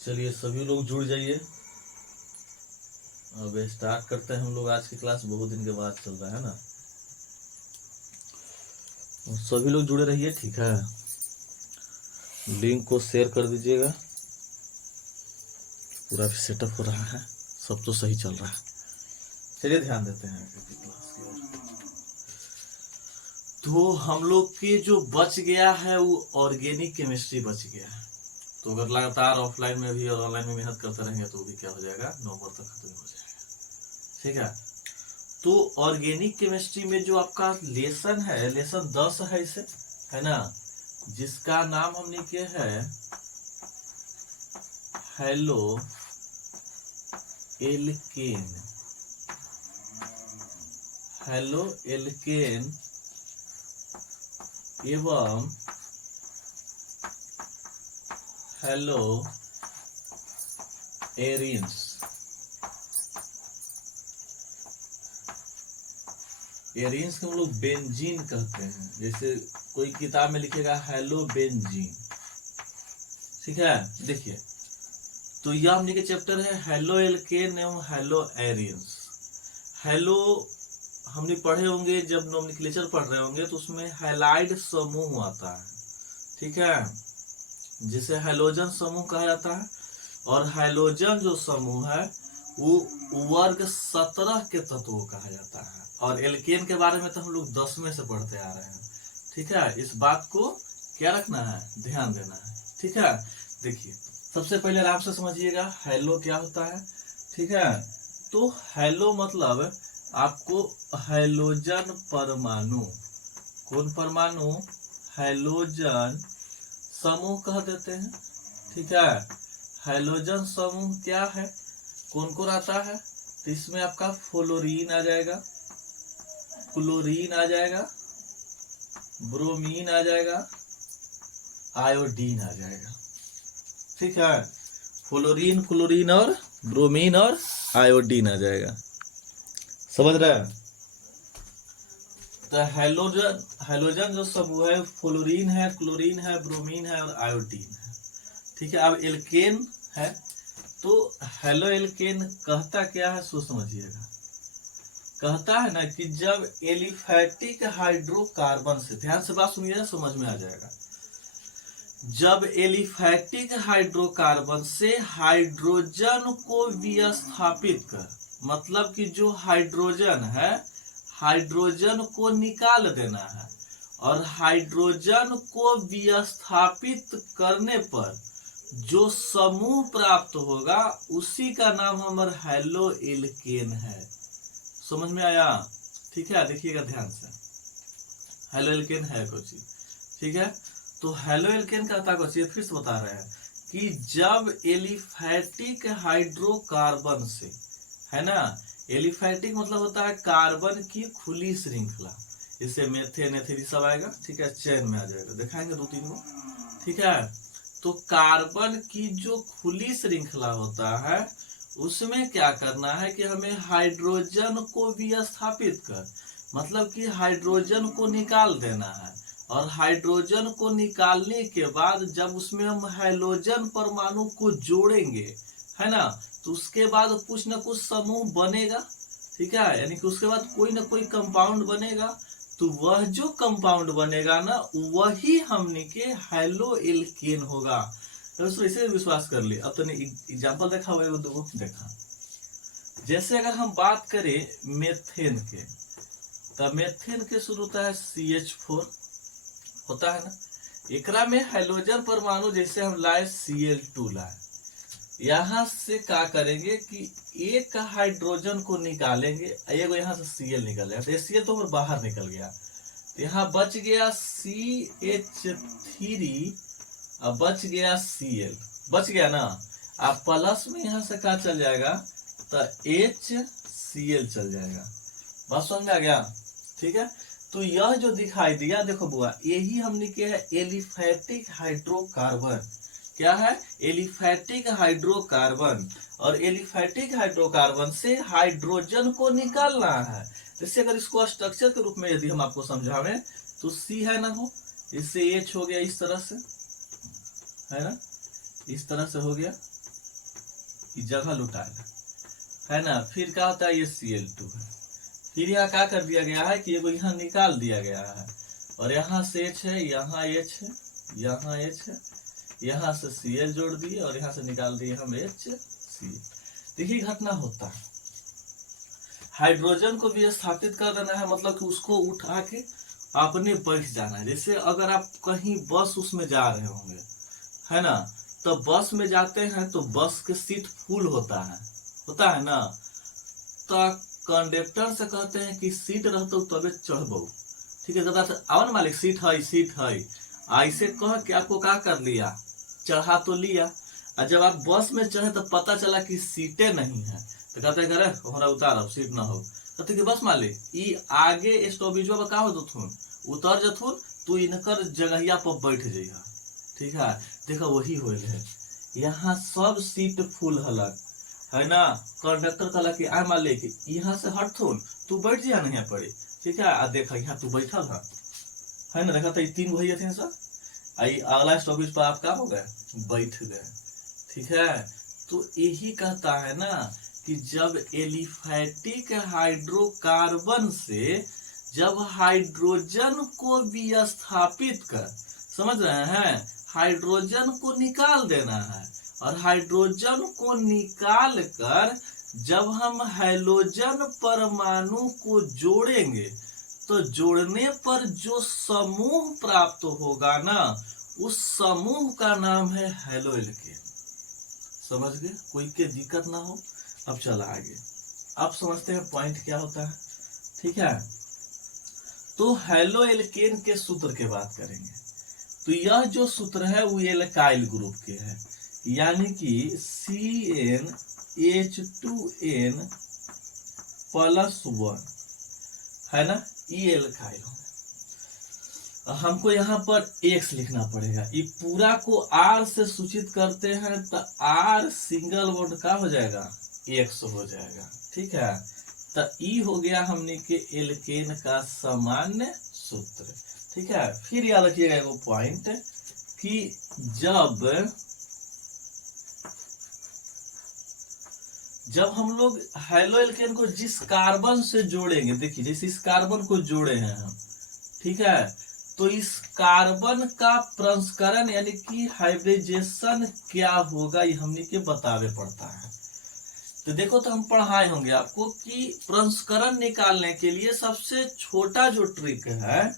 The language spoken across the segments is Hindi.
चलिए सभी लोग जुड़ जाइए। अब स्टार्ट करते हैं हम लोग आज की क्लास। बहुत दिन के बाद चल रहा है ना, और सभी लोग जुड़े रहिए, ठीक है। लिंक को शेयर कर दीजिएगा। पूरा भी सेटअप हो रहा है, सब तो सही चल रहा है। चलिए ध्यान देते हैं क्लास की ओर। तो हम लोग के जो बच गया है वो ऑर्गेनिक केमिस्ट्री बच गया है। तो अगर लगातार ऑफलाइन में भी और ऑनलाइन में मेहनत करते रहेंगे तो भी क्या हो जाएगा, नवंबर तक खत्म हो जाएगा, ठीक है। तो ऑर्गेनिक केमिस्ट्री में जो आपका लेसन है, लेसन 10 है इसे, है ना, जिसका नाम हमने किया है हेलो एल्केन। हेलो एल्केन एवं हेलो एरिन्स। एरिन्स को हम लोग बेंजीन कहते हैं। जैसे कोई किताब में लिखेगा हेलो बेंजीन, ठीक है। देखिए, तो यह हमने के चैप्टर है हेलो एल्केन एवं हेलो एरिन्स। हेलो हमने पढ़े होंगे, जब नोमेनक्लेचर पढ़ रहे होंगे तो उसमें हैलाइड समूह आता है, ठीक है, जिसे हैलोजन समूह कहा जाता है। और हैलोजन जो समूह है वो वर्ग 17 के तत्वों कहा जाता है। और एल्केन के बारे में तो हम लोग 10वें से पढ़ते आ रहे हैं, ठीक है। इस बात को क्या रखना है, ध्यान देना है, ठीक है। देखिए, सबसे पहले आराम से समझिएगा हेलो क्या होता है, ठीक है। तो हेलो मतलब आपको हैलोजन परमाणु, कौन परमाणु, हैलोजन समूह कह देते हैं, ठीक है। हैलोजन समूह क्या है, कौन कौन आता है, तो इसमें आपका फ्लोरीन आ जाएगा, क्लोरीन आ जाएगा, ब्रोमीन आ जाएगा, आयोडीन आ जाएगा, ठीक है। फ्लोरीन, क्लोरीन और ब्रोमीन और आयोडीन आ जाएगा, समझ रहे हैं। तो हैलोजन, हैलोजन जो समूह है फ्लोरीन है, क्लोरीन है, ब्रोमीन है और आयोडीन है, ठीक है। अब एल्केन है, तो हेलो एल्केन कहता क्या है सो समझिएगा। कहता है ना कि जब एलिफैटिक हाइड्रोकार्बन से, ध्यान से बात सुनिए, समझ में आ जाएगा। जब एलिफैटिक हाइड्रोकार्बन से हाइड्रोजन को विस्थापित कर, मतलब कि जो हाइड्रोजन है, हाइड्रोजन को निकाल देना है, और हाइड्रोजन को विस्थापित करने पर जो समूह प्राप्त होगा उसी का नाम हमारा हेलो एल्केन है। समझ में आया, ठीक है। देखिएगा ध्यान से, हेलो एल्केन है कुछ, ठीक है। तो हेलो एल्केन कहता कुछ, फिर से बता रहे हैं कि जब एलिफैटिक हाइड्रोकार्बन से, है ना, एलिफैटिक मतलब होता है कार्बन की खुली श्रृंखला, इससे मेथेन एथिलीन सब आएगा, ठीक है, चैन में आ जाएगा, दिखाएंगे 2-3 को, ठीक है। तो कार्बन की जो खुली श्रृंखला होता है उसमें क्या करना है कि हमें हाइड्रोजन को विस्थापित कर, मतलब कि हाइड्रोजन को निकाल देना है। और हाइड्रोजन को निकालने के बाद जब उसमें हम हाइड्रोजन परमाणु को जोड़ेंगे, है ना, तो उसके बाद कुछ न कुछ समूह बनेगा, ठीक है, यानी कि उसके बाद कोई ना कोई कंपाउंड बनेगा। तो वह जो कंपाउंड बनेगा ना, वही हमने के हेलो एल्केन होगा। दोस्तों इसे विश्वास कर लिए। अब तो एग्जाम्पल देखा हुआ, दो देखा। जैसे अगर हम बात करें मेथेन के, तो मेथेन के शुरू होता है CH4 होता है ना, एकरा में हाइड्रोजन परमाणु जैसे हम लाए Cl2 लाए, यहां से क्या करेंगे कि एक हाइड्रोजन को निकालेंगे, एक यहां से Cl निकल गया, तो Cl तो बाहर निकल गया, तो यहाँ बच गया CH3, अब बच गया Cl, बच गया ना। अब प्लस में यहां से क्या चल जाएगा, तो HCl चल जाएगा। बात समझ में आ गया, ठीक है। तो यह जो दिखाई दिया, देखो बुआ, यही हमने किया है एलिफैटिक हाइड्रोकार्बन। क्या है, एलिफैटिक हाइड्रोकार्बन। और एलिफैटिक हाइड्रोकार्बन से हाइड्रोजन को निकालना है। जैसे अगर इसको स्ट्रक्चर के रूप में यदि हम आपको समझावें तो C है ना, हो इससे H हो गया, इस तरह से, है ना, इस तरह से हो गया, ये जगह लुटाएगा, है ना। फिर क्या होता है, ये Cl2 है। फिर यहाँ क्या कर दिया गया है कि ये यहाँ निकाल दिया गया है, और यहाँ से H है, यहाँ H है, यहाँ H है, यहाँ से Cl जोड़ दिए और यहाँ से निकाल दिए हम HCl। देखिए घटना होता है, हाइड्रोजन को भी स्थापित कर देना है, मतलब कि उसको उठा के आपने बैठ जाना है। जैसे अगर आप कहीं बस उसमें जा रहे होंगे, है ना, तो बस में जाते हैं तो बस के सीट फुल होता है ना, तो कंडक्टर से कहते हैं कि सीट रहते तबे चढ़बो, ठीक है, जब आओ ना मालिक सीट है, ऐसे कह के आपको क्या कर लिया, चढ़ा तो लिया। और जब आप बस में चढ़े तो पता चला कि सीटें नहीं है, तो कहते हैं अरे हमारा उतार सीट ना हो, कहते कि बस मालिक ई आगे स्टॉपेजवा पर का हो जथुन, उतर जथुन, तू इनकर जगहिया पर बैठ जाइहा, ठीक है। देखो वही होल है, यहाँ सब सीट फुल हलक, है ना। कंडक्टर कहला कि आ मालिक यहाँ से हटथुन, तू बैठ जा नहीं पड़े, ठीक है। आ देखा यहाँ तू बैठल है ना, देखा तो 3 भैया थे सर, आई अगला स्टॉपेज पर आप क्या हो गए, बैठ गए, ठीक है। तो यही कहता है ना कि जब एलिफैटिक हाइड्रोकार्बन से जब हाइड्रोजन को विस्थापित कर, समझ रहे हैं, हाइड्रोजन को निकाल देना है, और हाइड्रोजन को निकाल कर जब हम हैलोजन परमाणु को जोड़ेंगे तो जोड़ने पर जो समूह प्राप्त होगा ना, उस समूह का नाम है हैलो एल्केन। समझ गए, कोई के दिक्कत ना हो। अब चला आगे, अब समझते हैं पॉइंट क्या होता है, ठीक है। तो हैलो एल्केन के सूत्र के बात करेंगे, तो यह जो सूत्र है वो एल्काइल ग्रुप के है, यानी कि CnH2n+1, है ना, ये एल्काइल होगा। हमको यहाँ पर X लिखना पड़ेगा, ये पूरा को R से सूचित करते हैं तो R सिंगल बॉन्ड का हो जाएगा, X हो जाएगा, ठीक है। तो ई हो गया हमने के एल्केन का सामान्य सूत्र, ठीक है। फिर याद रखिएगा एगो पॉइंट कि जब हम लोग हैलो एल्केन को जिस कार्बन से जोड़ेंगे, देखिए जैसे इस कार्बन को जोड़े हैं हम, ठीक है, तो इस कार्बन का प्रसंस्करण यानी कि हाइब्रिडाइजेशन क्या होगा, ये हमने के बतावे पड़ता है। तो देखो, तो हम पढ़ाए होंगे आपको कि प्रसंस्करण निकालने के लिए सबसे छोटा जो ट्रिक है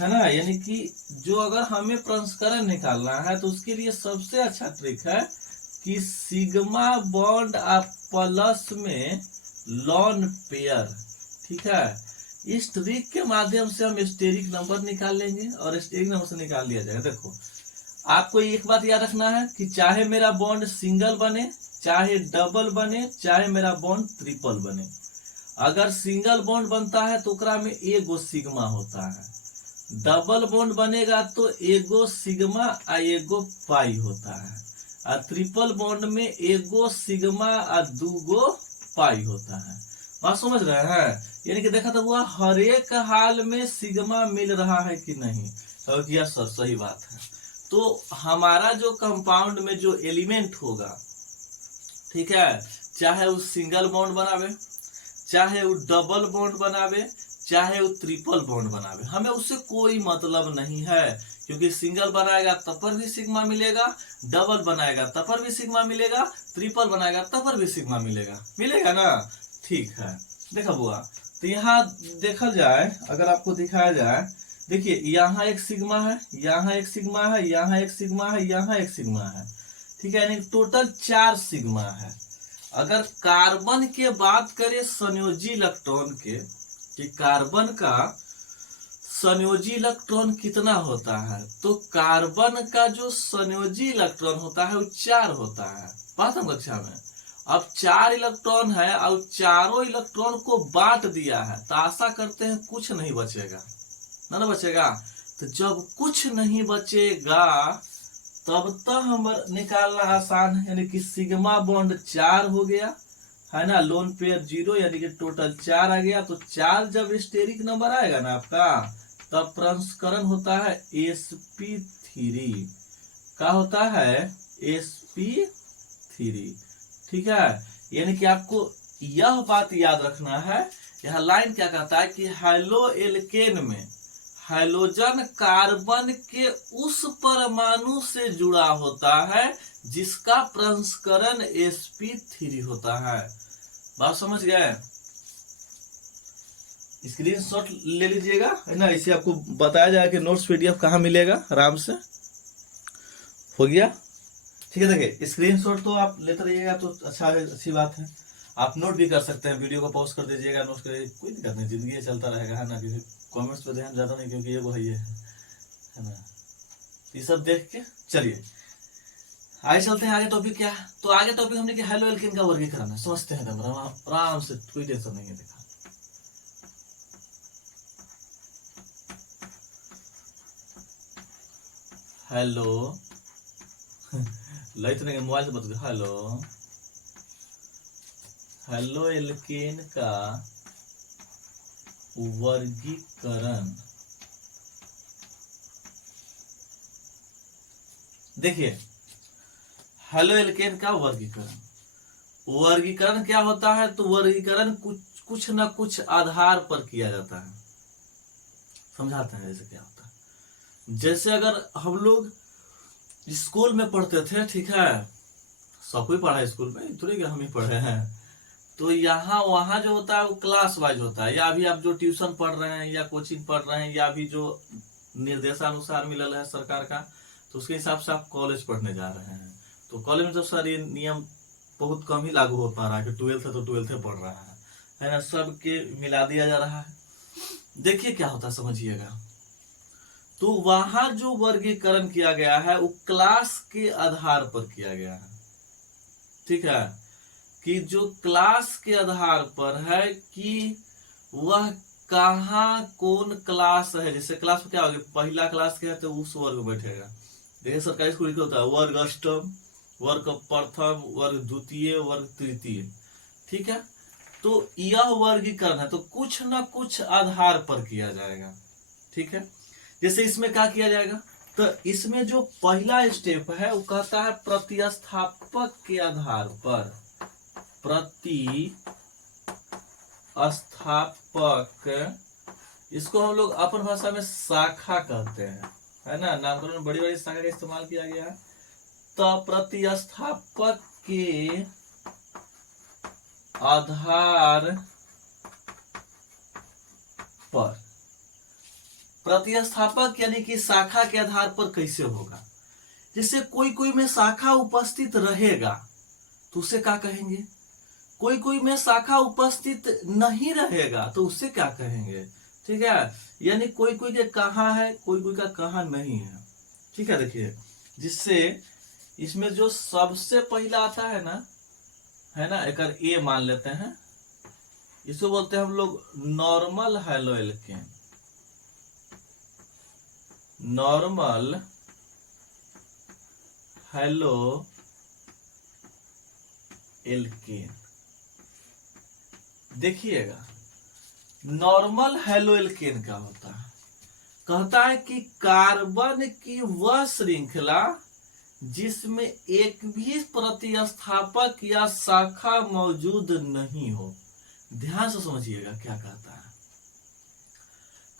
ना, यानी कि जो अगर हमें प्रसंस्करण निकालना है तो उसके लिए सबसे अच्छा ट्रिक है कि सिग्मा बॉन्ड आप प्लस में लॉन पेयर, ठीक है। इस ट्रिक के माध्यम से हम स्टेरिक नंबर निकाल लेंगे और स्टेरिक नंबर से निकाल लिया जाएगा। देखो, आपको एक बात याद रखना है कि चाहे मेरा बॉन्ड सिंगल बने, चाहे डबल बने, चाहे मेरा बॉन्ड ट्रिपल बने, अगर सिंगल बॉन्ड बनता है तो ओकरा में एगो सिग्मा होता है, डबल बॉन्ड बनेगा तो एगो सिग्मा और एगो पाई होता है, और ट्रिपल बॉन्ड में एगो सिग्मा और दूगो पाई होता है। बात समझ रहे हैं, यानी कि देखा तो हुआ हर एक हाल में सिग्मा मिल रहा है कि नहीं, तो किया सर सही बात है। तो हमारा जो कंपाउंड में जो एलिमेंट होगा, ठीक है, चाहे वो सिंगल बॉन्ड बनावे, चाहे वो डबल बॉन्ड बनावे, चाहे वो ट्रिपल बॉन्ड बनावे, हमें उससे कोई मतलब नहीं है, क्योंकि सिंगल बनाएगा तब पर भी सिग्मा मिलेगा, डबल बनाएगा तब पर भी सिग्मा मिलेगा, ट्रिपल बनाएगा तब पर भी सिग्मा मिलेगा ना, ठीक है। देखा बुआ, तो यहाँ देखा जाए, अगर आपको दिखाया जाए, देखिए यहाँ एक सिग्मा है, यहाँ एक सिग्मा है, यहाँ एक सिग्मा है, यहाँ एक सिग्मा है, ठीक है, यानी टोटल 4 सिग्मा है। अगर कार्बन के बात करें संयोजी इलेक्ट्रॉन के, कि कार्बन का संयोजी इलेक्ट्रॉन कितना होता है, तो कार्बन का जो संयोजी इलेक्ट्रॉन होता है वो 4 होता है, बात हम कक्षा में। अब 4 इलेक्ट्रॉन है और चारों इलेक्ट्रॉन को बांट दिया है, तो आशा करते हैं कुछ नहीं बचेगा, ना बचेगा। तो जब कुछ नहीं बचेगा तब तो हम निकालना आसान है, यानी कि सिग्मा बॉन्ड 4 हो गया, है ना, लोन पेयर 0, यानी कि टोटल 4 आ गया। तो 4 जब स्टेरिक नंबर आएगा ना आपका, तब प्रसंस्करण होता है sp3, का होता है sp3, ठीक है, यानी कि आपको यह बात याद रखना है, यह लाइन क्या कहता है कि हैलो एल्केन में हाइड्रोजन कार्बन के उस परमाणु से जुड़ा होता है जिसका प्रसंस्करण sp3 होता है। बात समझ गए? स्क्रीनशॉट ले लीजिएगा, है ना, इसे आपको बताया जाएगा कि नोट्स पीडीएफ कहाँ मिलेगा, आराम से हो गया। ठीक है, देखिए स्क्रीनशॉट तो आप लेते रहिएगा तो अच्छा है, अच्छी बात है। आप नोट भी कर सकते हैं, वीडियो को पॉज कर दीजिएगा, नोट करिए, कोई दिक्कत नहीं, जिंदगी चलता रहेगा, है ना। क्योंकि कमेंट्स पे ध्यान ज्यादा नहीं, क्योंकि ये वो है ना, ये सब देख के चलिए आगे चलते हैं। आगे टॉपिक क्या है? तो आगे टॉपिक हमने कि हेलो एल्केन का वर्गीकरण है, समझते हैं आराम से, कोई टेंशन नहीं है। देखा हेलो लाइट नहीं, मोबाइल से बता, हेलो हेलो एल्केन का वर्गीकरण। देखिए हेलो एल्केन का वर्गीकरण क्या होता है? तो वर्गीकरण कुछ न कुछ आधार पर किया जाता है। समझाते हैं जैसे क्या होता है। जैसे अगर हम लोग स्कूल में पढ़ते थे, ठीक है, सब कोई पढ़ा है स्कूल में, थोड़ी कि हम ही पढ़े हैं, तो यहाँ वहाँ जो होता है वो क्लास वाइज होता है, या अभी आप जो ट्यूशन पढ़ रहे हैं या कोचिंग पढ़ रहे हैं या अभी जो निर्देशानुसार मिलल है सरकार का, तो उसके हिसाब से आप कॉलेज पढ़ने जा रहे हैं। तो कॉलेज में तो सर ये नियम बहुत कम ही लागू हो पा रहा है कि 12th है तो 12th पढ़ रहा है ना, सबके मिला दिया जा रहा है। देखिए क्या होता है, समझिएगा। तो वहां जो वर्गीकरण किया गया है वो क्लास के आधार पर किया गया है, ठीक है, कि जो क्लास के आधार पर है कि वह कहाँ कौन क्लास है। जैसे क्लास में क्या होगा, पहला क्लास क्या है तो उस वर्ग में बैठेगा। देखिए सरकारी स्कूल क्या होता है, वर्ग अष्टम, वर्ग प्रथम, वर्ग द्वितीय, वर्ग तृतीय, ठीक है। तो यह वर्गीकरण है, तो कुछ न कुछ आधार पर किया जाएगा, ठीक है। जैसे इसमें क्या किया जाएगा, तो इसमें जो पहला स्टेप है वो कहता है प्रतिस्थापक के आधार पर, प्रतिस्थापक, इसको हम लोग अपन भाषा में शाखा कहते हैं, है ना, नामकरण में बड़ी बड़ी शाखा का इस्तेमाल किया गया है। तो प्रतिस्थापक के आधार पर, प्रतिस्थापक यानी कि शाखा के आधार पर कैसे होगा, जैसे कोई कोई में शाखा उपस्थित रहेगा तो उसे क्या कहेंगे, कोई कोई में शाखा उपस्थित नहीं रहेगा तो उससे क्या कहेंगे, ठीक है। यानी कोई कोई के कहाँ है, कोई कोई का कहाँ नहीं है, ठीक है। देखिए जिससे इसमें जो सबसे पहला आता है ना, है ना, एक ए मान लेते हैं, इसको बोलते हैं हम लोग normal halo alkane, normal halo alkane. देखिएगा नॉर्मल हेलो एल्केन क्या होता है, कहता है कि कार्बन की वह श्रृंखला जिसमें एक भी प्रतिस्थापक या शाखा मौजूद नहीं हो। ध्यान से समझिएगा क्या कहता है,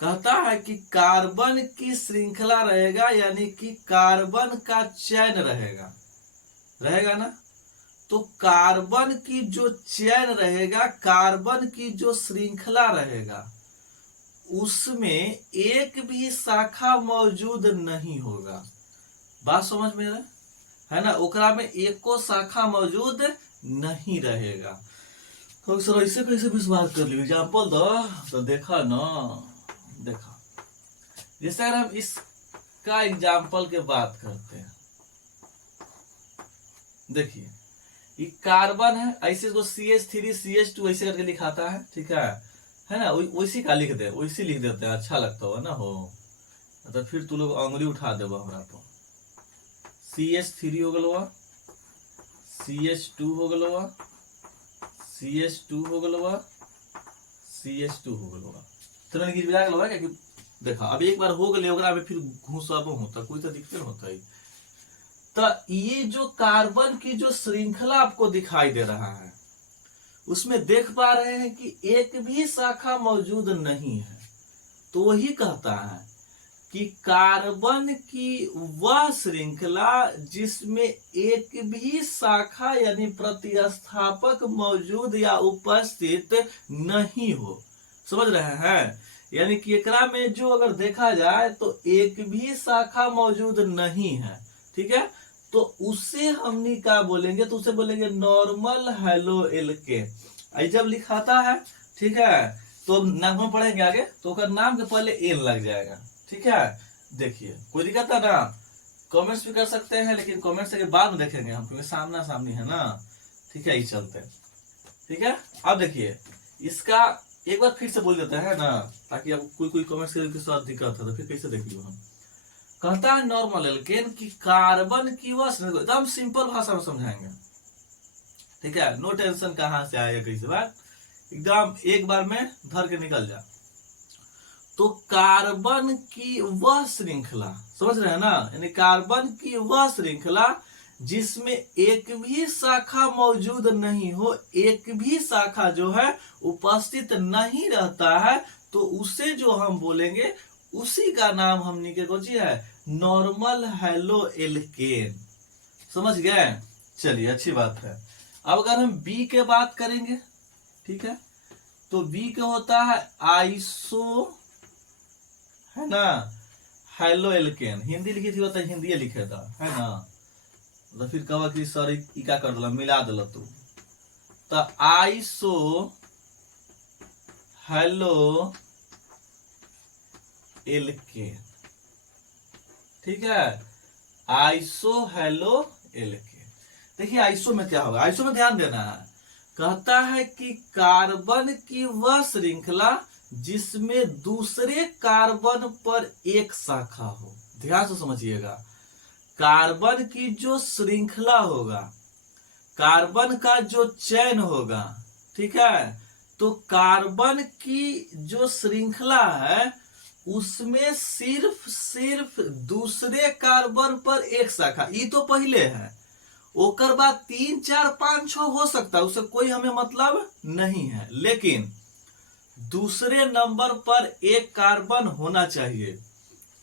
कहता है कि कार्बन की श्रृंखला रहेगा, यानी कि कार्बन का चयन रहेगा, रहेगा ना। तो कार्बन की जो चयन रहेगा, कार्बन की जो श्रृंखला रहेगा, उसमें एक भी शाखा मौजूद नहीं होगा। बात समझ में है ना, ओकरा में एको शाखा मौजूद नहीं रहेगा। तो सर ऐसे कैसे विश्वास कर लिया, एग्जाम्पल दो तो देखा ना, देखा जैसे अगर हम इसका एग्जाम्पल के बात करते हैं, देखिए ये कार्बन है, ऐसे इसको CH3 CH2 ऐसे करके लिखाता है, ठीक है ना, वैसी का लिख दे, वैसी लिख देते हैं, अच्छा लगता हो ना हो, तो फिर तू लोग अंगुली उठा देबो हमरा पर। CH3 हो गलवा, CH2 हो गलवा, CH2 हो गलवा, CH2 हो गलवा, तुरंत गिरगिरा गलवा क्या कि देखा अब एक बार हो गले ओकरा में फिर घुसबो होता, कोई तो दिक्कत होता है। तो ये जो कार्बन की जो श्रृंखला आपको दिखाई दे रहा है उसमें देख पा रहे हैं कि एक भी शाखा मौजूद नहीं है। तो वही कहता है कि कार्बन की वह श्रृंखला जिसमें एक भी शाखा यानी प्रतिस्थापक मौजूद या उपस्थित नहीं हो। समझ रहे हैं? यानी कि एकरा में जो अगर देखा जाए तो एक भी शाखा मौजूद नहीं है, ठीक है, तो उसे हमनी क्या बोलेंगे, तो उसे बोलेंगे नॉर्मल हैलो एल्केन। जब लिखाता है, ठीक है, तो नाम में पढ़ेंगे आगे, तो उसका नाम के पहले एन लग जाएगा, ठीक है। देखिए कोई दिक्कत है ना, कमेंट्स भी कर सकते हैं, लेकिन कमेंट्स के बाद में देखेंगे हम, क्योंकि सामना सामनी है ना, ठीक है, ये चलते हैं, ठीक है। अब देखिए इसका एक बार फिर से बोल देते हैं ना, ताकि अब कोई कमेंट्स के साथ दिक्कत है तो फिर कैसे देख लो हम। कहता है नॉर्मल एल्केन की कार्बन की वह एकदम सिंपल भाषा में समझाएंगे, ठीक है, नो टेंशन कहां से आएगा कैसे बात, एकदम एक बार में धर के निकल जा। तो कार्बन की वह श्रृंखला, समझ रहे हैं ना, यानी कार्बन की वह श्रृंखला जिसमें एक भी शाखा मौजूद नहीं हो, एक भी शाखा जो है उपस्थित नहीं रहता है, तो उसे जो हम बोलेंगे उसी का नाम हमनी के कौन है, नॉर्मल हैलो एल्केन। समझ गए? चलिए अच्छी बात है। अब अगर हम बी के बात करेंगे, ठीक है, तो बी के होता है आइसो, है ना, हैलो एल्केन। हिंदी लिखी थी होता है, हिंदी लिखे था, है ना, तो फिर कहा कि सर क्या कर दिला, मिला दिला तू, तो आइसो हैलो एल्केन, ठीक है, आइसो हैलो एल्केन। देखिए आइसो में क्या होगा, आइसो में ध्यान देना है, कहता है कि कार्बन की वह श्रृंखला जिसमें दूसरे कार्बन पर एक शाखा हो। ध्यान से समझिएगा, कार्बन की जो श्रृंखला होगा, कार्बन का जो चयन होगा, ठीक है, तो कार्बन की जो श्रृंखला है उसमें सिर्फ दूसरे कार्बन पर एक शाखा, ये तो पहले है, ओकर बाद 3 4 5 6 हो सकता है, उससे कोई हमें मतलब नहीं है, लेकिन दूसरे नंबर पर एक कार्बन होना चाहिए।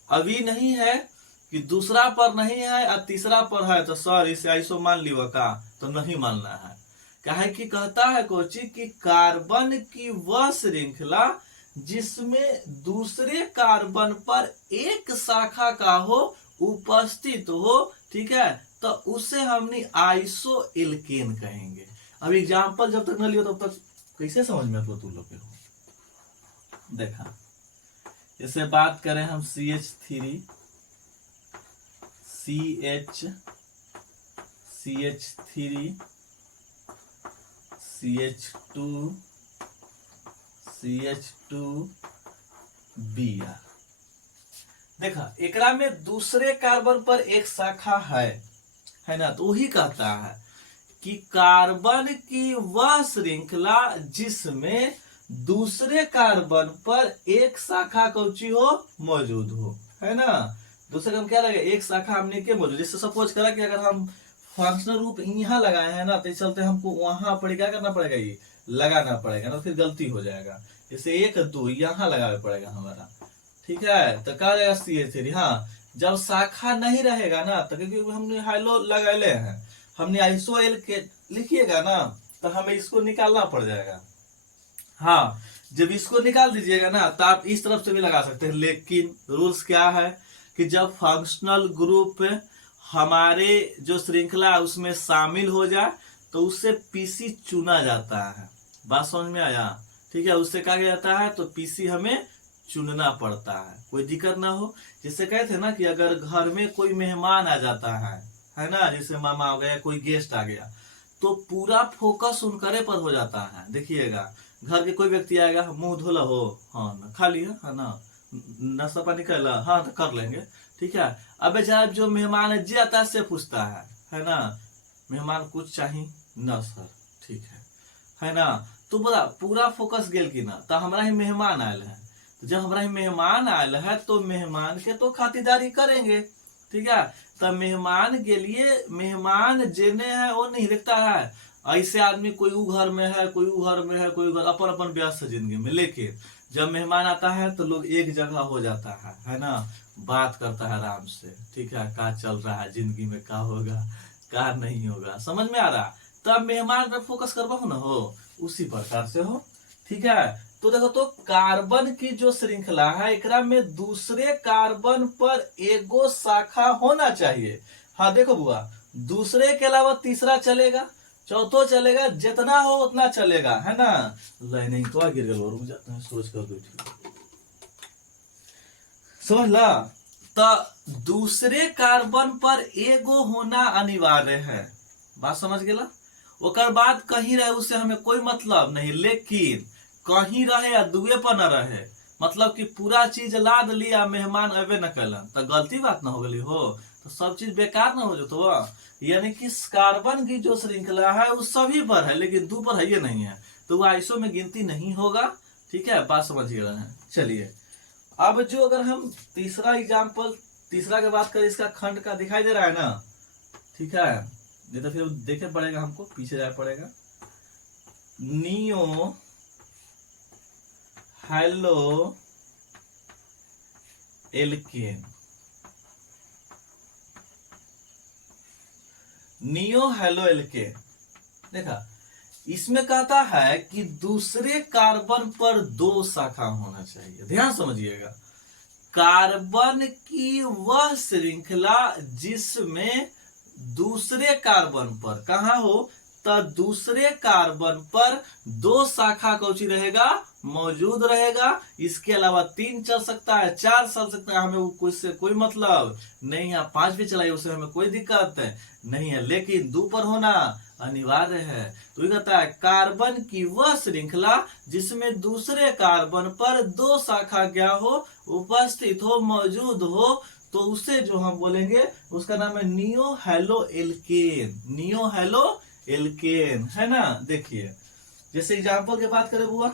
अभी नहीं है कि दूसरा पर नहीं है और तीसरा पर है तो सर इसे आइसो मान लियो का, तो नहीं मानना है। कहे कि कहता है कोची कि कार्बन की वह श्रृंखला जिसमें दूसरे कार्बन पर एक शाखा का हो, उपस्थित हो, ठीक है, तो उसे हमने आइसो एल्केन कहेंगे। अब एग्जाम्पल जब तक न लियो तब तक कैसे समझ में तुम लोग के हो। देखा, इसे बात करें हम CH3 CH3 CH2 CH2Br। देखा, एकरा में दूसरे कार्बन पर एक शाखा है ना, तो वही कहता है कि कार्बन की वह श्रृंखला जिसमें दूसरे कार्बन पर एक शाखा कौची हो, मौजूद हो, है ना। दूसरे हम क्या लगे, एक शाखा हमने के मौजूद, जैसे सपोज करा कि अगर हम फंक्शनल रूप यहाँ लगाए हैं ना, तो इस चलते हमको वहां पर क्या करना पड़ेगा, ये लगाना पड़ेगा ना, फिर गलती हो जाएगा। जैसे 1 2 यहाँ लगाना पड़ेगा हमारा, ठीक है, तो कहा जाएगा CH3। हाँ, जब शाखा नहीं रहेगा ना, तो क्योंकि हमने हाइलो लगाए हैं, हमने आइसो एल्केन लिखिएगा ना, तो हमें इसको निकालना पड़ जाएगा। हाँ, जब इसको निकाल दीजिएगा ना, तो आप इस तरफ से भी लगा सकते हैं, लेकिन रूल्स क्या है कि जब फंक्शनल ग्रुप हमारे जो श्रृंखला है उसमें शामिल हो जाए तो उससे पीसी चुना जाता है। बात समझ में आया? ठीक है, उससे कहा जाता है तो पीसी हमें चुनना पड़ता है, कोई दिक्कत ना हो। जैसे कहते हैं ना कि अगर घर में कोई मेहमान आ जाता है ना, जैसे मामा आ गया, कोई गेस्ट आ गया, तो पूरा फोकस उनकरे पर हो जाता है। देखिएगा, घर के कोई व्यक्ति आएगा, मुंह धोला हो, हाँ खा लिया, है ना, नाश्ता पानी कर ला, हाँ तो कर लेंगे, ठीक है। अब जब जो मेहमान है जी आता से पूछता है ना, मेहमान कुछ चाहिए न सर, ठीक है ना, तो बोला पूरा फोकस गेल की ना, तो हमारा ही मेहमान आयल है, तो जब हमारा ही मेहमान आयल है तो मेहमान के तो खातिरदारी करेंगे, ठीक है। तो मेहमान के लिए मेहमान जेने है वो नहीं लिखता है। ऐसे आदमी कोई ऊ घर में है, कोई ऊ घर में है, कोई घर अपन अपन व्यस्त है जिंदगी में, लेकिन जब मेहमान आता है तो लोग एक जगह हो जाता है ना, बात करता है आराम से, ठीक है, क्या चल रहा है जिंदगी में, क्या होगा क्या नहीं होगा, समझ में आ रहा। तब मेहमान पर फोकस करबो ना हो, उसी प्रकार से हो, ठीक है। तो देखो, तो कार्बन की जो श्रृंखला है एकरा में दूसरे कार्बन पर एगो शाखा होना चाहिए। हाँ देखो बुआ, दूसरे के अलावा तीसरा चलेगा, चौथो चलेगा, जितना हो उतना चलेगा, है ना। नहीं तो आ गिर गया, रुक जाते हैं, सोच कर दो, समझ ला। तो दूसरे कार्बन पर एगो होना अनिवार्य है, बात समझ गेला। ओकर बाद कहीं रहे उससे हमें कोई मतलब नहीं, लेकिन कहीं रहे या दुए पर न रहे, मतलब कि पूरा चीज लाद लिया, मेहमान अबे न कैलन, तो गलती बात न हो गई हो, तो सब चीज बेकार न हो जातो। यानी कि कार्बन की जो श्रृंखला है वो सभी पर है, लेकिन दो पर है ये नहीं है, तो वो आइसो में गिनती नहीं होगा, ठीक है, बात समझ गए हैं। चलिए, अब जो अगर हम तीसरा एग्जाम्पल, तीसरा के बात करें, इसका खंड का दिखाई दे रहा है ना, ठीक है, नहीं तो फिर देखे पड़ेगा, हमको पीछे जाना पड़ेगा। Neo halo alkane, neo halo alkane, देखा इसमें कहता है कि दूसरे कार्बन पर दो शाखा होना चाहिए, ध्यान समझिएगा। कार्बन की वह श्रृंखला जिसमें दूसरे कार्बन पर, कहा हो, तो दूसरे कार्बन पर दो शाखा कौची रहेगा, मौजूद रहेगा। इसके अलावा 3 चल सकता है, 4 चल सकता है, हमें कोई से कोई मतलब नहीं है, 5 भी चलाइए, उससे हमें कोई दिक्कत नहीं है, लेकिन 2 पर होना अनिवार्य है। तो ये कहता है कार्बन की वह श्रृंखला जिसमें दूसरे कार्बन पर दो शाखा क्या हो, उपस्थित हो, मौजूद हो, तो उसे जो हम बोलेंगे उसका नाम है neo halo alkane, neo halo alkane, है ना। देखिए, जैसे एग्जाम्पल की बात करें बुआ,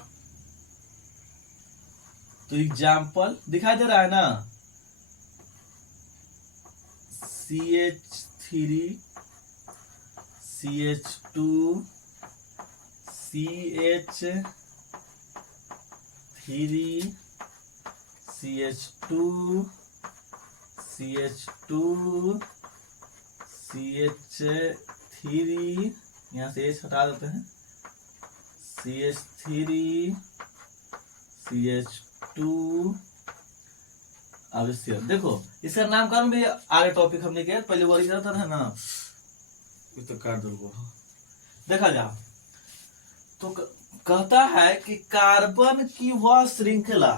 तो एग्जाम्पल दिखाई दे रहा है ना, CH3 CH2 CH3 CH2 CH2 CH3, यहाँ से H हटा देते हैं, CH3 CH2। अब इससे देखो, इसका नामकरण भी आगे टॉपिक हमने किया, पहले वो लिखा था ना, तो काट दो, देखा जा। तो कहता है कि कार्बन की वह श्रृंखला,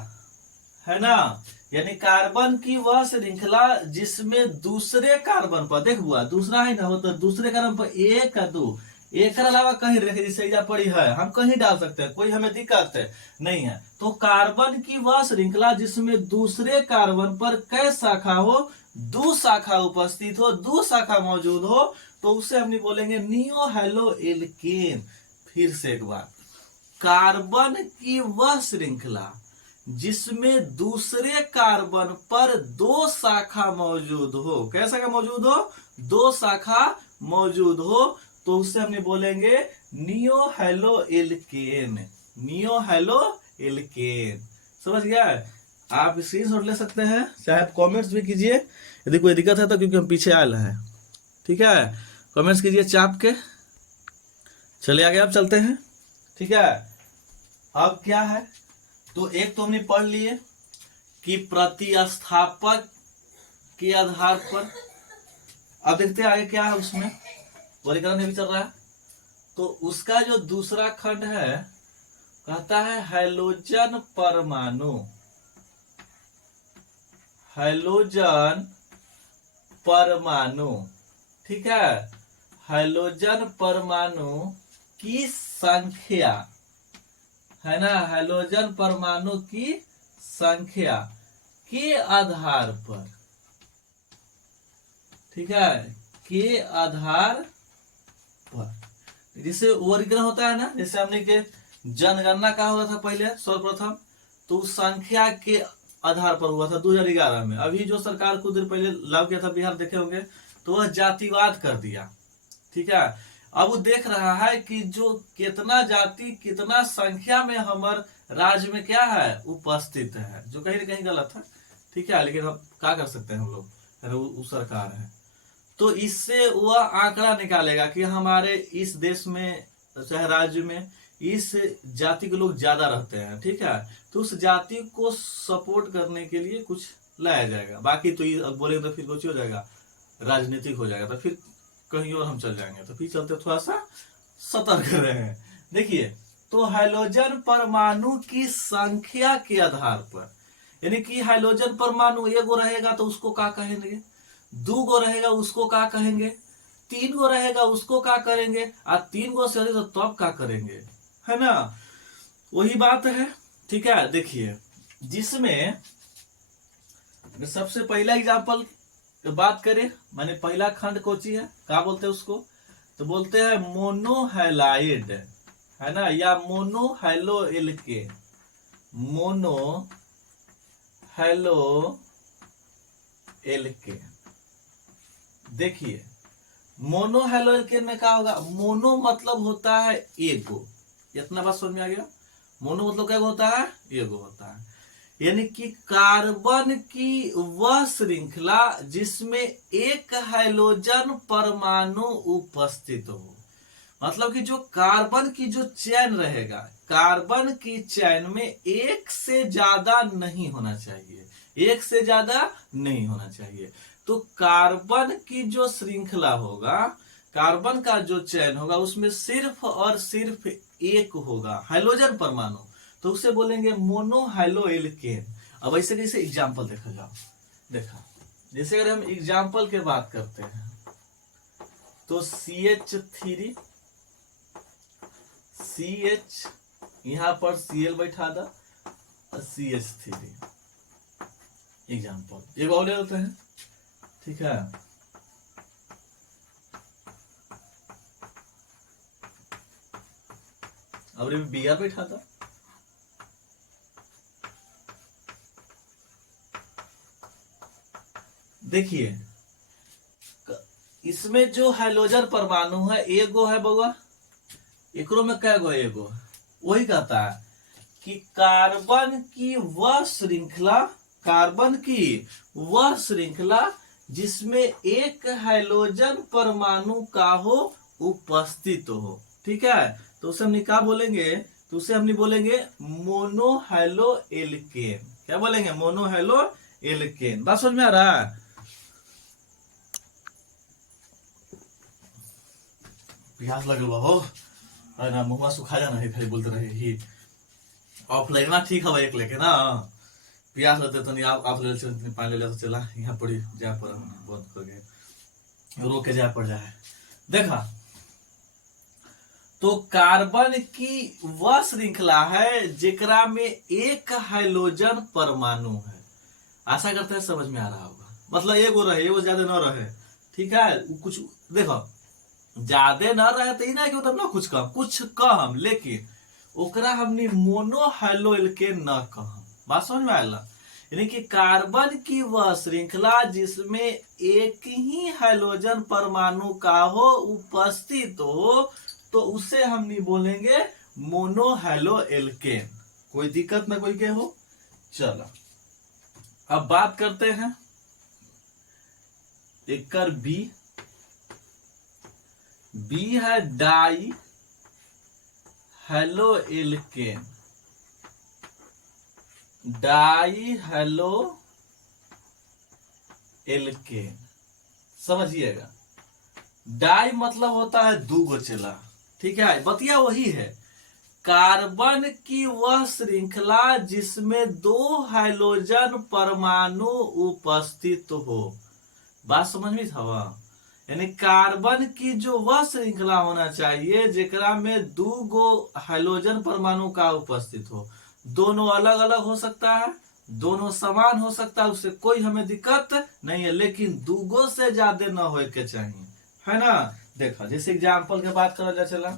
है ना, यानी कार्बन की वह श्रृंखला जिसमें दूसरे कार्बन पर, देख हुआ दूसरा है ना, हो तो दूसरे कार्बन पर 1 का 2, एक के अलावा कहीं रखे, जैसे इधर पड़ी है, हम कहीं डाल सकते हैं, कोई हमें दिक्कत नहीं है। तो कार्बन की वह श्रृंखला जिसमें दूसरे कार्बन पर कै शाखा हो, 2 शाखा उपस्थित हो, 2 शाखा मौजूद हो, तो उसे हम बोलेंगे नियो हेलो एल्केन। फिर से एक बार, कार्बन की वह श्रृंखला जिसमें दूसरे कार्बन पर 2 शाखा मौजूद हो, कैसा का मौजूद हो, 2 शाखा मौजूद हो, तो उससे हमने बोलेंगे neo halo alkane, neo halo alkane. समझ गया? आप स्क्रीनशॉट ले सकते हैं, चाहे आप कमेंट्स भी कीजिए यदि कोई दिक्कत है तो, क्योंकि हम पीछे आए हैं, ठीक है, कमेंट्स कीजिए चाप के। चलिए आगे अब चलते हैं, ठीक है। अब क्या है, तो एक तो हमने पढ़ लिए कि प्रतिस्थापक के आधार पर, अब देखते हैं आगे क्या है, उसमें वर्गीकरण भी चल रहा है। तो उसका जो दूसरा खंड है कहता है हैलोजन परमाणु, हैलोजन परमाणु, ठीक है, हैलोजन परमाणु की संख्या, है ना, हैलोजन परमाणु की संख्या के आधार पर, ठीक है, के आधार पर, जिसे वर्गीकरण होता है ना, जैसे हमने के जनगणना कहा हुआ था पहले सर्वप्रथम, तो संख्या के आधार पर हुआ था 2011 में। अभी जो सरकार कुछ देर पहले लागू किया था बिहार, देखे होंगे, तो वह जातिवाद कर दिया। ठीक है, अब वो देख रहा है कि जो कितना जाति कितना संख्या में हमार राज्य में क्या है उपस्थित है, जो कहीं ना कहीं गलत है। ठीक है, लेकिन अब क्या कर सकते हैं हम लोग, वो सरकार है। तो इससे वह आंकड़ा निकालेगा कि हमारे इस देश में चाहे राज्य में इस जाति के लोग ज्यादा रहते हैं। ठीक है, तो उस जाति को सपोर्ट करने के लिए कुछ लाया जाएगा। बाकी तो ये बोलेंगे तो फिर कुछ हो जाएगा, राजनीतिक हो जाएगा, तो फिर कहीं और हम चल जाएंगे। तो फिर चलते थोड़ा सा सतर्क रहे हैं। देखिए, तो हाइड्रोजन परमाणु की संख्या के आधार पर, यानी कि हाइड्रोजन परमाणु एगो रहेगा तो उसको क्या कहेंगे, दो गो रहेगा उसको क्या कहेंगे, तीन गो रहेगा उसको क्या करेंगे, और तीन गो से तो तब क्या करेंगे, है ना, वही बात है। ठीक है, देखिए, जिसमें सबसे पहला एग्जाम्पल बात करें, माने पहला खंड कोची है, क्या बोलते हैं उसको, तो बोलते हैं मोनोहैलाइड, है ना, या मोनोहैलो एल्केन, मोनो हैलो एल्केन। देखिए, मोनो हैलो एल्केन में क्या होगा, मोनो मतलब होता है एगो, इतना बात समझ में आ गया। मोनो मतलब क्या होता है, एगो होता है, यानी कि कार्बन की वह श्रृंखला जिसमें एक हाइड्रोजन परमाणु उपस्थित हो। मतलब कि जो कार्बन की जो चैन रहेगा, कार्बन की चैन में एक से ज्यादा नहीं होना चाहिए, एक से ज्यादा नहीं होना चाहिए। तो कार्बन की जो श्रृंखला होगा, कार्बन का जो चैन होगा, उसमें सिर्फ और सिर्फ एक होगा हाइड्रोजन परमाणु, तो उसे बोलेंगे मोनोहैलो एल्केन। अब ऐसे कैसे एग्जाम्पल देखा जाओ, देखा, जैसे अगर हम एग्जाम्पल के बात करते हैं तो CH3 CH, यहां पर Cl बैठा दो, CH3 एग्जाम्पल। एक और ले लेते हैं, ठीक है, अब Br बैठा था, देखिए इसमें जो हाइड्रोजन परमाणु है एगो है बउआ, एकरो में क्या गो एगो, वही कहता है कि कार्बन की वह श्रृंखला, कार्बन की वह श्रृंखला जिसमें एक हाइड्रोजन परमाणु का हो उपस्थित हो। ठीक है, तो उसे हम क्या बोलेंगे, तो उसे हम बोलेंगे मोनोहैलो एल्केन। क्या बोलेंगे, मोनोहैलो एल्केन। बात समझ में आ रहा है। प्यास लगल बा हो, अरे ना मुंह सुखा जाना है, खाली बोलते रहे ही ऑफलाइन ना, ठीक है एक लेके ना, प्यास लगते तो नहीं आप ले चल, पानी ले तो चला, यहाँ पड़ी जा पर बंद कर गए, रोक के जा पड़ जाए। देखा, तो कार्बन की वह श्रृंखला है जेकरा में एक हाइड्रोजन परमाणु है। आशा करते हैं समझ में आ रहा होगा, मतलब एगो रहे, एगो ज्यादा न रहे। ठीक है, कुछ देखो ज्यादा न रहे तो ना कि मतलब ना कुछ कम, लेकिन ओकरा हमने मोनोहैलो एल्केन न कहम। बात समझ में आएला, यानी कि कार्बन की वह श्रृंखला जिसमें एक ही हाइड्रोजन परमाणु का हो उपस्थित हो, तो उसे हमने बोलेंगे मोनोहैलो एल्केन। कोई दिक्कत ना कोई के हो। चलो अब बात करते हैं एक बी है dihaloalkane, dihaloalkane, समझिएगा। डाई मतलब होता है दो गो चेला। ठीक है, बतिया वही है, कार्बन की वह श्रृंखला जिसमें दो हाइड्रोजन परमाणु उपस्थित हो। बात समझ में था, यानी कार्बन की जो वह श्रृंखला होना चाहिए जेकरा में दो गो हाइड्रोजन परमाणु का उपस्थित हो। दोनों अलग अलग हो सकता है, दोनों समान हो सकता है, उससे कोई हमें दिक्कत नहीं है, लेकिन दूगो से ज्यादा न हो के चाहिए, है ना। देखा, जैसे एग्जाम्पल के बात करा जा चला,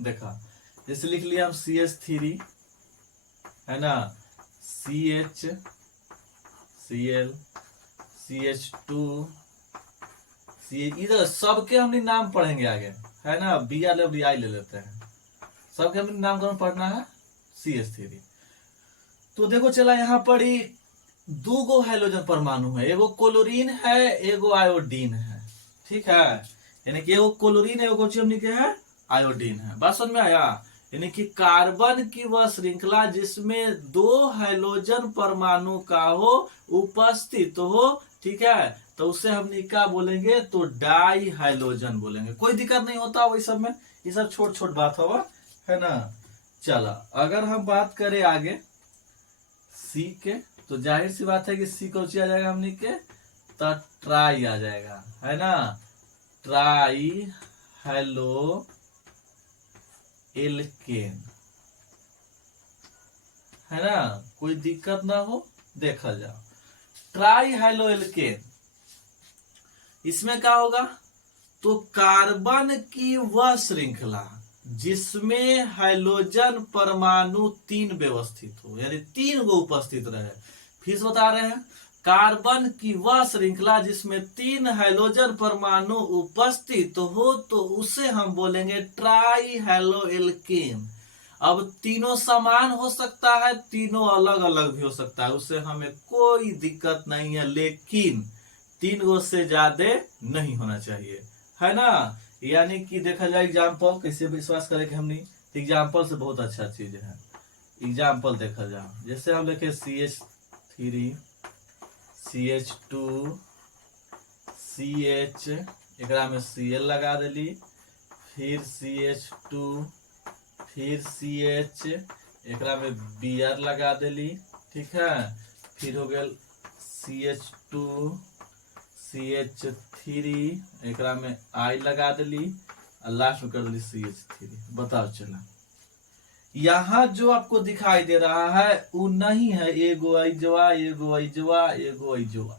देखा जैसे लिख लिया हम CH3 है ना, CH Cl CH2 इधर सबके हम नाम पढ़ेंगे आगे, है ना, BI ले लेते हैं, सबके हम नामकरण पढ़ना है CH3। तो देखो चला यहाँ पर ही दो गो हाइड्रोजन परमाणु है, एगो क्लोरीन है एगो आयोडीन है, ठीक है, यानी कि एगो क्लोरीन है एगो हमने के है आयोडीन है। बात समझ में आया? यानी कि कार्बन की वह श्रृंखला जिसमें दो हाइड्रोजन परमाणु का हो उपस्थित हो, ठीक है, तो उसे हम क्या बोलेंगे, तो डाई हाइड्रोजन बोलेंगे। कोई दिक्कत नहीं होता वही सब में, ये सब छोट छोट बात होगा, है ना। चला अगर हम बात करें आगे सी के, तो जाहिर सी बात है कि सी को आ जाएगा हमने के, तो ट्राई आ जाएगा, है ना, ट्राई हेलो एल्केन, है ना, कोई दिक्कत ना हो, देखा जाओ ट्राई हेलो एल्केन, इसमें क्या होगा, तो कार्बन की वह श्रृंखला जिसमें हाइड्रोजन परमाणु 3 व्यवस्थित हो, यानी 3 गो उपस्थित रहे। फिर से बता रहे हैं, कार्बन की वह श्रृंखला जिसमें 3 हाइड्रोजन परमाणु उपस्थित हो, तो उसे हम बोलेंगे ट्राई हेलो एल्केन। अब तीनों समान हो सकता है, तीनों अलग अलग भी हो सकता है, उससे हमें कोई दिक्कत नहीं है, लेकिन 3 गो से ज्यादा नहीं होना चाहिए, है ना। यानी कि देखा जाए एग्जाम्पल कैसे विश्वास करें कि हमने, एग्जाम्पल से बहुत अच्छा चीज है। एग्जाम्पल देखा जाए, जैसे हम लिखे CH3 CH2 CH, एकरा में Cl लगा दिली, फिर CH2 फिर CH, एकरा में Br लगा दिली, ठीक है, फिर हो गया CH2 CH3, एकरा में I लगा दिली, और लास्ट में कर दिली CH3। बताओ चला, यहाँ जो आपको दिखाई दे रहा है वो नहीं है, एगो अइजवा एगो अइजवा एगो अइजवा,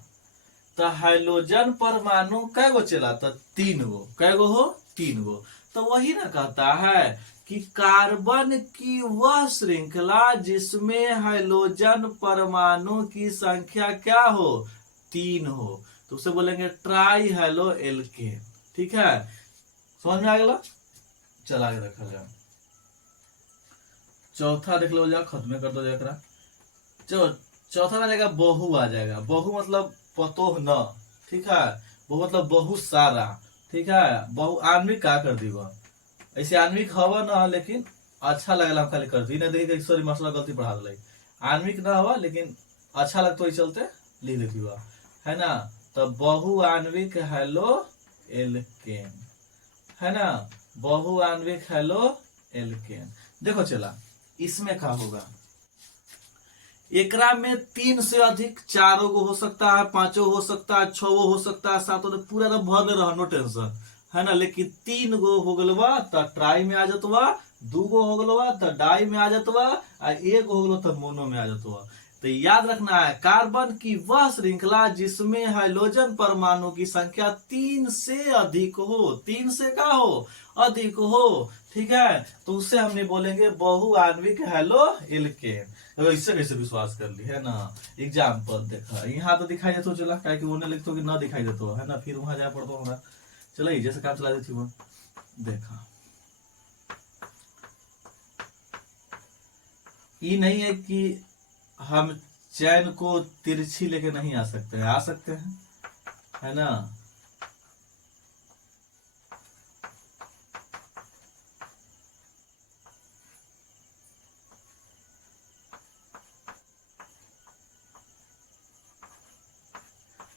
तो हाइड्रोजन परमाणु कै गो चला, तो 3 गो, कै गो हो, 3 गो। तो वही ना कहता है कि कार्बन की वह श्रृंखला जिसमें हाइड्रोजन परमाणु की संख्या क्या हो, 3 हो, तो उसे बोलेंगे ट्राई हेलो एल्केन, ठीक है, समझ में आ गया। चला आगे देखा जाए, चौथा देख लो जाओ, खत्म कर दो जरा। चौथा आ जाएगा बहु, आ जाएगा बहु मतलब पतोह न, ठीक है, बहु मतलब बहुत सारा, ठीक है, बहु आणविक का कर दी, ऐसे आणविक हवा ना, लेकिन अच्छा लगेगा हम खाली कर दी ना, देखिए सॉरी मसला गलती पढ़ा दिलाई, आणविक ना हवा लेकिन अच्छा लगता है चलते लिख देती हुआ, है ना। तो बहु आणविक हेलो एल्केन, है ना, बहु आणविक हेलो एल्केन। देखो चला इसमें क्या होगा, एकरा में 3 से अधिक, 4 गो हो सकता है, 5 हो सकता है, 6 हो सकता है, 7 पूरा तो भरले रह, नो टेंशन, है ना, लेकिन 3 गो हो गलवा तो ट्राई में आ जतवा, 2 गो हो गलवा तो डाई में आ जतवा, और 1 हो गलो तो मोनो में आ जतवा। तो याद रखना है, कार्बन की वह श्रृंखला जिसमें हाइड्रोजन परमाणु की संख्या 3 से अधिक हो, 3 से क्या हो, अधिक हो, ठीक है, तो उससे हमने बोलेंगे बहु आणविक हेलो एल्केन। तो इससे कैसे विश्वास कर ली, है ना। एग्जाम्पल देखा, यहाँ तो दिखाई देता चला, क्या कि उन्हें लिखते कि ना दिखाई देता है ना, फिर वहां जाए पड़ता हमारा, चला जैसे काम चला देती वो देखा। ये नहीं है कि हम चैन को तिरछी लेके नहीं आ सकते हैं, आ सकते हैं, है ना।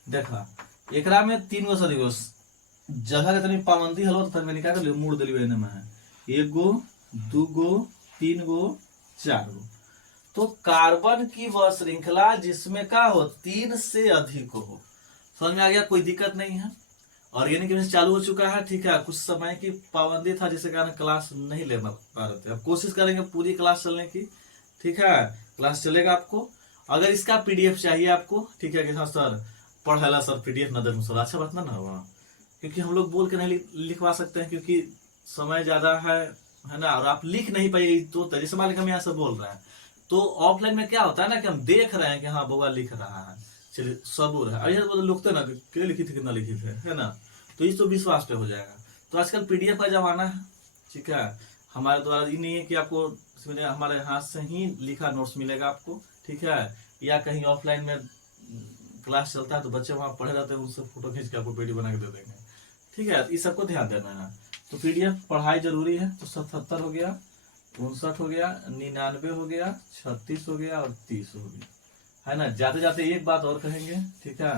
देखा एकरा में 3 गो से देखो जगह के तनी पाबंदी हलो, तो मैंने क्या कर लियो, मुड़ दिलियो एने में है 1 गो 2 गो 3 गो 4 गो। तो कार्बन की वह श्रृंखला जिसमें क्या हो, 3 से अधिक हो, समझ में आ गया, कोई दिक्कत नहीं है। ऑर्गेनिक केमिस्ट्री चालू हो चुका है, ठीक है, कुछ समय की पाबंदी था जिसके कारण क्लास नहीं ले पा रहे थे, अब कोशिश करेंगे पूरी क्लास चलने की, ठीक है, क्लास चलेगा आपको। अगर इसका PDF चाहिए आपको, ठीक है, कि हाँ सर पढ़ेला सर PDF न दे सर, अच्छा बात ना हुआ, क्योंकि हम लोग बोल के नहीं लिखवा सकते हैं, क्योंकि समय ज्यादा है ना, और आप लिख नहीं पाइए, तो जैसे मान लीजिए हम यहाँ से बोल रहे हैं, तो ऑफलाइन में क्या होता है ना कि हम देख रहे हैं कि हाँ बउआ लिख रहा है, चलिए सबूर है, अभी तो लिखते ना कि लिखी थी कितना लिखी थे, है ना। तो इस तो विश्वास पे हो जाएगा। तो आजकल पीडीएफ का जमाना है, ठीक है। हमारे द्वारा ये नहीं है कि आपको हमारे हाथ से ही लिखा नोट्स मिलेगा आपको, ठीक है, या कहीं ऑफलाइन में क्लास चलता है तो बच्चे वहां पढ़े रहते हैं, उनसे फोटो खींच के आपको पीडीएफ बना के दे देंगे, ठीक है। इस सबको ध्यान देना है। तो पीडीएफ पढ़ाई जरूरी है। तो 77 हो गया, 59 हो गया, 99 हो गया, 36 हो गया और 30 हो गया, है ना। जाते जाते एक बात और कहेंगे, ठीक है,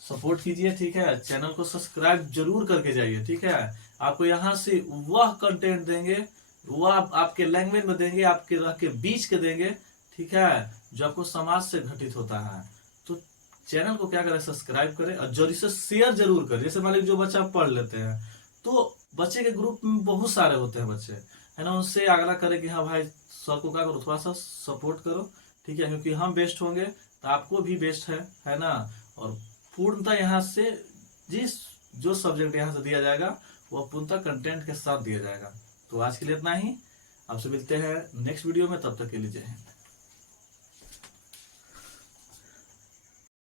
सपोर्ट कीजिए, ठीक है, चैनल को सब्सक्राइब जरूर करके जाइए, ठीक है। आपको यहाँ से वह कंटेंट देंगे, वह आपके लैंग्वेज में देंगे, आपके रह के बीच के देंगे, ठीक है, जो आपको समाज से घटित होता है। तो चैनल को क्या करें, सब्सक्राइब करें और जरूर से शेयर जरूर करें। जैसे मान लीजिए जो बच्चा पढ़ लेते हैं तो बच्चे के ग्रुप में बहुत सारे होते हैं बच्चे, है ना, उनसे आग्रह करें कि हाँ भाई सर को क्या करो, थोड़ा सा सपोर्ट करो, ठीक है, क्योंकि हम बेस्ट होंगे तो आपको भी बेस्ट है ना। और पूर्णतः यहाँ से जो सब्जेक्ट यहाँ से दिया जाएगा वो पूर्णतः कंटेंट के साथ दिया जाएगा। तो आज के लिए इतना ही, आपसे मिलते हैं नेक्स्ट वीडियो में, तब तक के लिए जय हिंद।